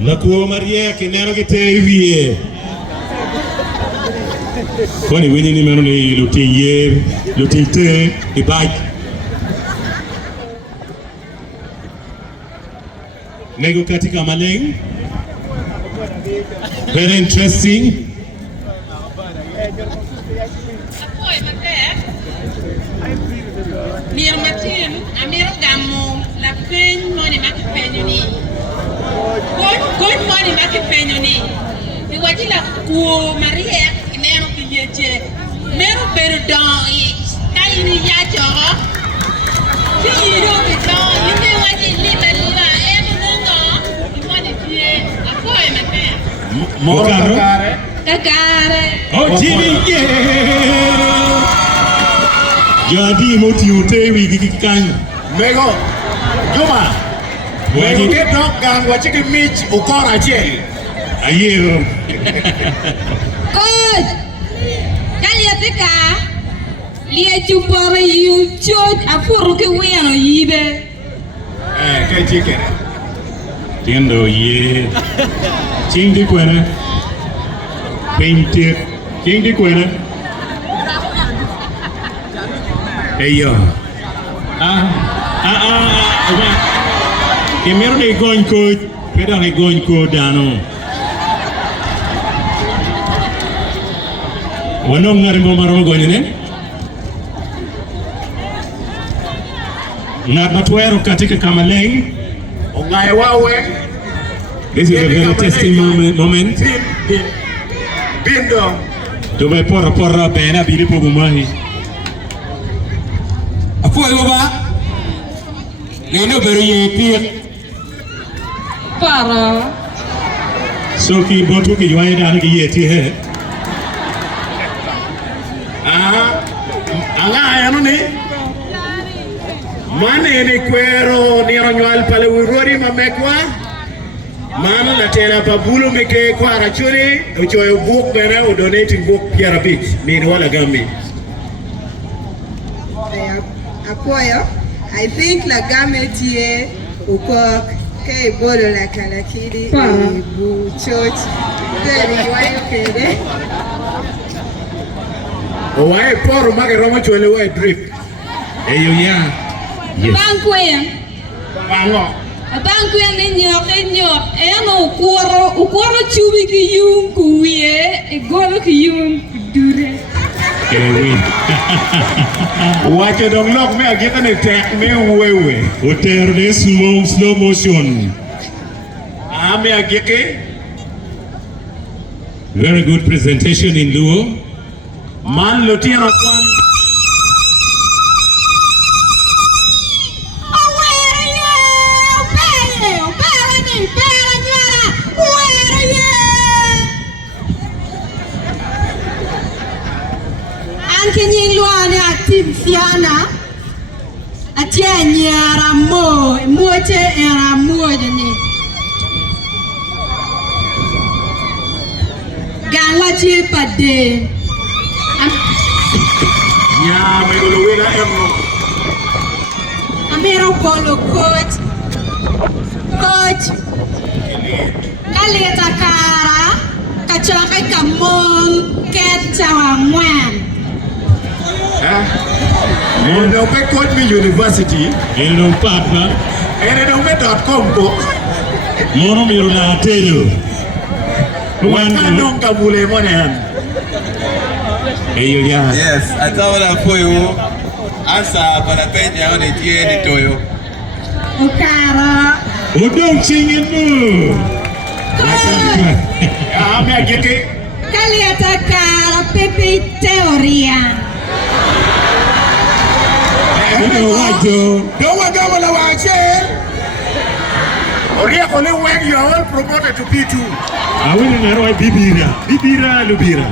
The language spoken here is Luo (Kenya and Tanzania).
Lakwed Maria che nero che te vie. Kwani wenye ni meno ni lutinye, lutinte, ibike. Nego katika Maleng. Very interesting. Mir matin, amir gamo, la pen money maki penyoni. Good money maki penyoni. Iwati la ku Maria inero kiyeje. Meru beru don kali ni yacho. Kiro bito, yine wati lita lila emu nungo. Imani tie, akoe mate. Moro Kakare. Oh, Jimmy, yeah. Jadi moti utewi kikikan. Mego, Juma. Mego ke dog gang wachiki mich ukora che. Ayo. Good. Kali atika. Lia chupara yu chot afuru ke weno yibe. Ke chicken. Tiendo ye. Ching di kwena. Painted. Ching di kwena. Ayo. Kemero de goin ko, pedang e goin ko dano. Wanong ngari mo maro goin ne? Ngat matwero katika Kamaleng. Ongai wawe. This is a very testing moment. Bindo. Dobe porra bena bili pogumahi. Apoy baba. Neno beru ye pir. Para. So ki botu ki jwaye dano ki yeti he. Anga ayano ni. Mane ni kwero ni ronywal pale urori mamekwa. Mano na tena pabulu meke kwa Acholi. Uchoyo book bena u donating book piara bit. Ni wala gambi. Apoyo, I think la gametie ukok ke bodo la kalakidi bu church. Very wayo kede. Owae poro mage romo chwele we drip. Eyo ya. Yes. Bankuya. Bango. Bankuya ne nyok. Eno ukoro chubi ki yung kuye. Egolo ki yung dure. Ewi. Wache dong lok me agita ne tek me wewe. Hotel de slow motion. Me agike. Very good presentation in Luo. Man lotina kwan. Kenying luane atim fiana atia nyara moche era mojeni gangwa chi pade Nya me golo wena emno. amero polo coach kaleta kara kachoke kamon ketcha wangwan. And don't be coach me university. Eno papa. And don't be .com go. Mono miro na telo. Wanda don't kabule monehan. Eyo ya. Yes, ataona foyo. Asa para penya one tie ni toyo. Ukara. Udong chingin mo. Me agike. Kaleta kara pepe teoria. Don't want to go watch it. Only when you are all promoted to P2. Awini na roy bibira lubira.